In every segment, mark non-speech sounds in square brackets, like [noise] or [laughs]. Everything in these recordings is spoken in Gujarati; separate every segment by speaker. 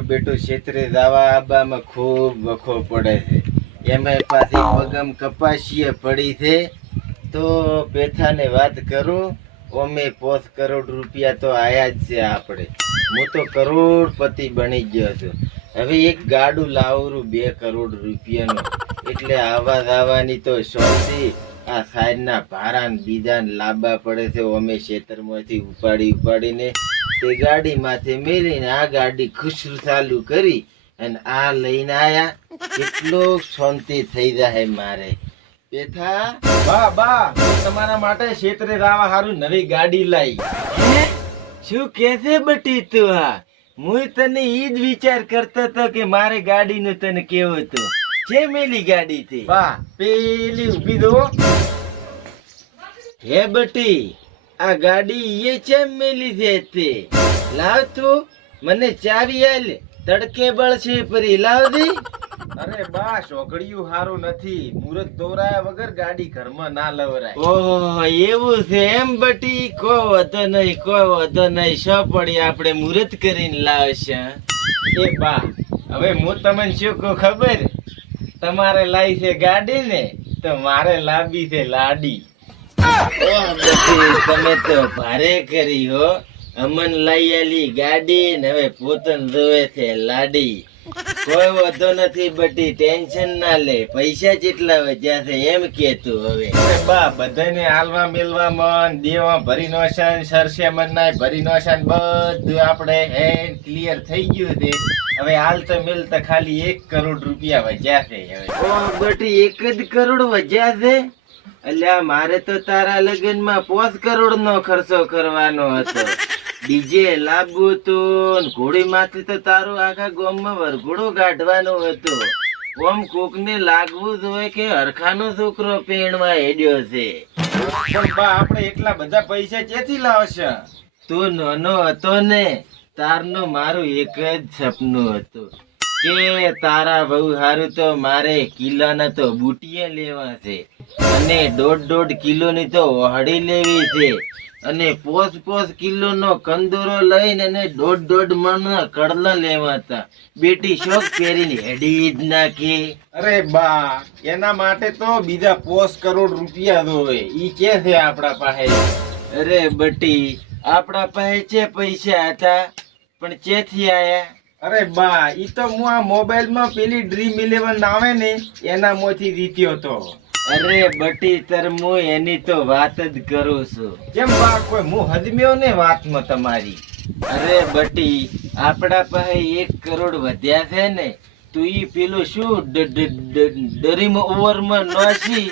Speaker 1: બેટું છેતરે દાવા આબામાં ખૂબ વખો પડે છે. એમાં પાછી પગમ કપાસીએ પડી છે. તો પેથાને વાત કરું, ઓમે પોસ કરોડ રૂપિયા તો આયા જ છે આપણે. હું તો કરોડપતિ બની ગયો છું. હવે એક ગાડું લાવરું બે કરોડ રૂપિયાનું. એટલે આવા દાવાની તો શોધી આ સાઈડના ભારાન બીજાને લાંબા પડે છે. અમે ખેતરમાંથી ઉપાડી ઉપાડીને તે ગાડી માથે મેલીને આ ગાડી ખુશ ચાલુ કરી અને આ લઈને આયા. કેટલો શાંતિ થઈ જાય મારે. બેઠા
Speaker 2: બા બા તમારા માટે ક્ષેત્રે રાવા હારું નવી ગાડી લાઈ.
Speaker 1: શું કે છે બટી તું હા હું તને ઈ જ વિચાર કરતો હતો કે મારે ગાડીનું તને કેવું હતું. જે મેલી ગાડી થી
Speaker 2: બા પેલી ઊભી દો.
Speaker 1: હે બટી? આ ગાડી એ ચેમ મેલી છે તે. લાવ તું મને ચાવી આલ. તડકે બળશે પરી લાવ દે.
Speaker 2: અરે બા સોગડિયું હારું નથી. મુરત દોરાયા વગર ગાડી ઘરમાં ના લવરાય.
Speaker 1: ઓહો એવું છે એમ બટી. કો વધો નહીં કો વધો નહીં. શો પડી આપણે મુરત કરીને લાવશે
Speaker 2: એ બા હવે હું તમને શું કહું ખબર? તમારે લાવી છે ગાડી ને તો મારે લાવી છે લાડી.
Speaker 1: તમે તો ભારે કરી હો. અમન લઈ આલી ગાડી ને હવે પોતન જોવે છે લાડી. કોઈ વધો નથી બટી ટેન્શન ના લે. પૈસા જેટલા વધ્યા છે એમ કે તું હવે
Speaker 2: બા બધાને હાલવા મેલવા મન દેવા ભરી નોશાન સરસે મન નાય ભરી નોશાન બધું આપણે હેન્ડ ક્લિયર થઈ ગયું છે. હવે હાલ તો મિલ તો ખાલી એક કરોડ રૂપિયા વધ્યા છે હવે.
Speaker 1: બટી એક જ કરોડ વધ્યા છે? અલ્યા મારે તો તારા લગ્નમાં પોસ કરોડ નો ખર્ચો કરવાનો હતો. ડીજે લાબુ હતું ઘોડી માંથી તો તારું આખા ગામમાં વરઘોડો કાઢવાનો હતો. ઓમ કોક ને લાગવું જોઈએ કે હરખાનો છોકરો પેણવા હેડ્યો છે.
Speaker 2: પણ બા આપણે એટલા બધા પૈસા ક્યાંથી લાવશે?
Speaker 1: તું નાનો હતો ને તારનો મારું એક જ સપનું હતું. કે તારા બહુ સારું તો મારે કિલોના તો બુટીએ લેવા છે. અને દોઢ દોઢ કિલોની તો વહડી લેવી છે. અને પોસ પોસ કિલોનો કંદોરો લઈને અને દોઢ દોઢ મણના કડલા લેવા હતા. બેટી શોખ પહેરીને હેડી જ નાખી.
Speaker 2: અરે બા એના માટે તો બીજા પોસ કરોડ રૂપિયા દોવે ઈ કે છે આપણા પાસે?
Speaker 1: અરે બટી આપણા પાસે છે પૈસા હતા પણ ચેથી આયા?
Speaker 2: અરે બા ઈ તો હું આ મોબાઈલમાં પેલી ડ્રીમ ઇલેવન આવે ને એના મોથી જીત્યો તો.
Speaker 1: અરે બટી તર હું એની તો વાત જ કરું છું.
Speaker 2: કેમ બા કોઈ હું હદમ્યો ને વાતમાં તમારી?
Speaker 1: અરે બટી આપણા પાસે એક કરોડ વધ્યા છે ને તું ઈ પેલું શું ડરીમ ઓવરમાં નોસી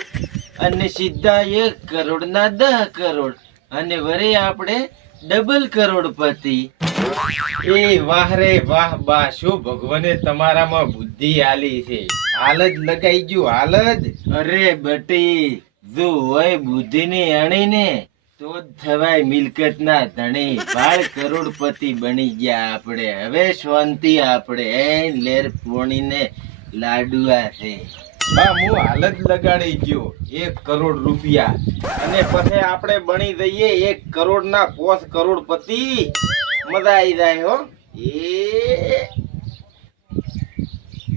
Speaker 1: અને સીધા એક કરોડ ના દહ કરોડ. અને વરે આપણે ડબલ કરોડપતિ.
Speaker 2: એ વાહ રે વાહ બા શું ભગવાને તમારામાં બુદ્ધિ આલી છે? હાલ જ લગાઈ ગયું, હાલ જ.
Speaker 1: અરે બટી, જો હોય બુદ્ધિની અણીને, તો જ થવાય મિલકતના ધણી. બાળ કરોડપતિ બની ગયા આપણે. હવે શાંતિ આપણે. એ લેર પોણીને લાડુઆ છે.
Speaker 2: બા હું હાલ જ લગાડી ગયો, એક કરોડ રૂપિયા. અને પછી આપણે બની દઈએ એક કરોડ ના પોસ કરોડપતિ. મજા આવી જાય હો.
Speaker 1: એ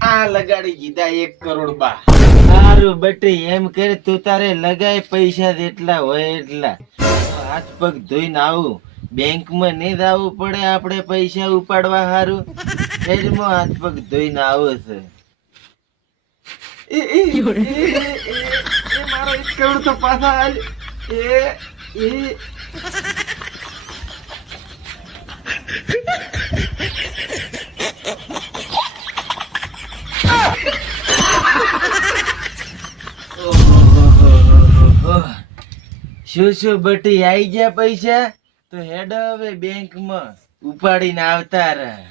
Speaker 2: આ લગાડી દીધા એક કરોડ બા.
Speaker 1: સારું બટી એમ કરે તું તારે લગાય પૈસા જેટલા હોય એટલા. હાથ પગ ધોઈને આવું. બેંકમાં નહીં જવું પડે આપણે પૈસા ઉપાડવા સારું ફેરમાં હાથ પગ ધોઈને આવો છે.
Speaker 2: મારો એક કરોડ તો પાછા એ એ
Speaker 1: શું શું બટી આઈ ગયા પૈસા? તો હેડ હવે બેંકમાં ઉપાડીને આવતા રહ્યા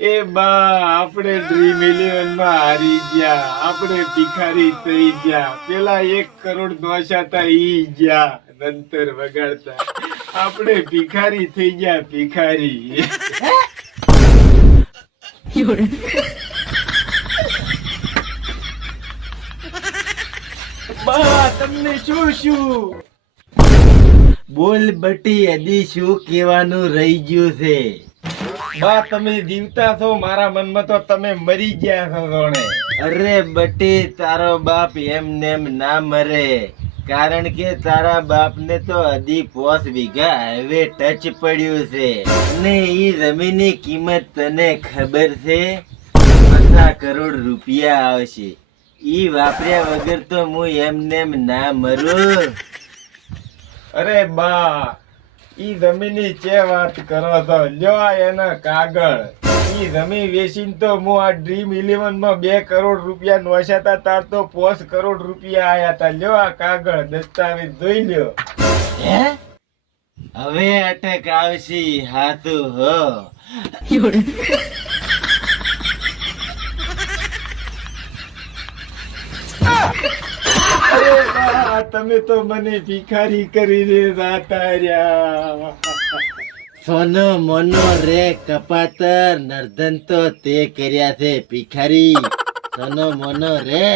Speaker 2: એ બા આપણે ડ્રીમ ઇલેવનમાં હારી ગયા. આપણે ભિખારી થઈ ગયા. પેલા એક કરોડ દોષાતા ઈ ગયા. નંતર વગાડતા. આપણે ભિખારી થઈ ગયા ભિખારી. [laughs] બા તમને શું શું?
Speaker 1: બોલ બટી હજી શું કહેવાનું રહી ગયું છે?
Speaker 2: બા તમે જીવતા છો મારા મનમાં તો તમે મરી ગયા છો જોણે
Speaker 1: અરે બટી તારો બાપ એમ નેમ ના મરે. કારણ કે તારા બાપને તો અધી પોસ વીઘા હાઈવે ટચ પડ્યું છે. અને એ જમીનની કિંમત તને ખબર છે? પચાસ કરોડ રૂપિયા આવશે. ઈ વાપર્યા વગર તો હું એમ નેમ ના મરું.
Speaker 2: અરે બા ઈ જમીનની ચે વાત કરો તો લ્યો આ એના કાગળ. ઈ જમીન વેચીને તો હું આ ડ્રીમ ઇલેવનમાં બે કરોડ રૂપિયા નોશાતા તાર તો પોસ કરોડ રૂપિયા આયા તા. લ્યો આ કાગળ દસ્તાવેજ જોઈ લ્યો.
Speaker 1: હે? હવે અટક આવશી હાથું હો
Speaker 2: અરે બા તમે તો મને ભિખારી કરીને જાતા રહ્યા
Speaker 1: સોનો મોનો રે કપાતર નર્ધન તો તે કર્યા છે ભિખારી. સોનો મોનો રે